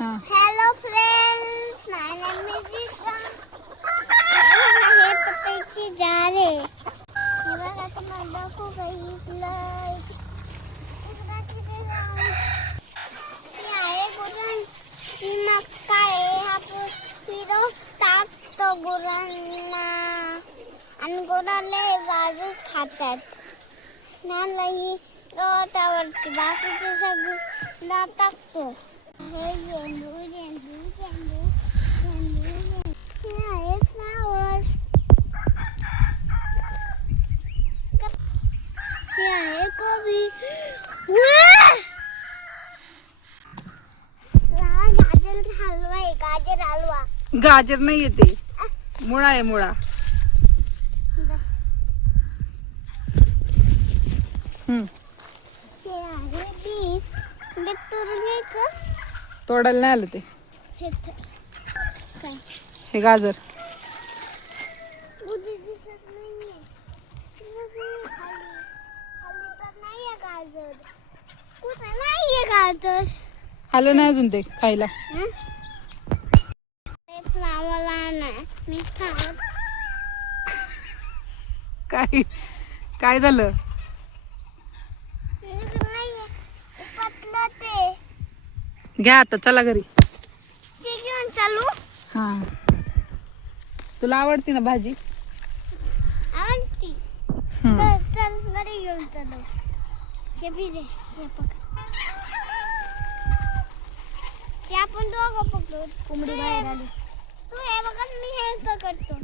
Hello friends, my name is Richa. हे पप्पाची जार आहे. हे बघा तुम्हाला दाखवू का इथलं ही आहे गुरांची मक्का आहे. आपण ही रोज टाकतो गुरांना आणि गुरांना गाजच खातात. नालाही गवतावरती बाकीचे सगळं टाकतो. हे झेंडू झेंडू झेंडू झेंडू हे आहे फ्लावर्स. हे आहे कोबी. गाजर हलवा आहे, गाजर हलवा. गाजर नाही येते, मुळा आहे मुळा. हे आहे बीट. बीट तोडून घ्यायचं. तोडायला नाही आलं ते. काय हे गाजर. उदी दिसत नाहीये. खाली खाली तर नाहीये गाजर. कुठे नाहीये गाजर. आलं नाही अजून ते खायला. फ्लावर नाही मी खात. काय काय झालं? नाहीये पतलं ते. घ्या आता, चला घरी. ते घेऊन चालू. हा, तुला आवडती ना भाजी? आवडती. तर चल घरी घेऊन चालू. शेपी दे शेपक. आपण दोघं पकडू. कोंबडी बाहेर आली. तू हे बघ, मी हे पकडतो.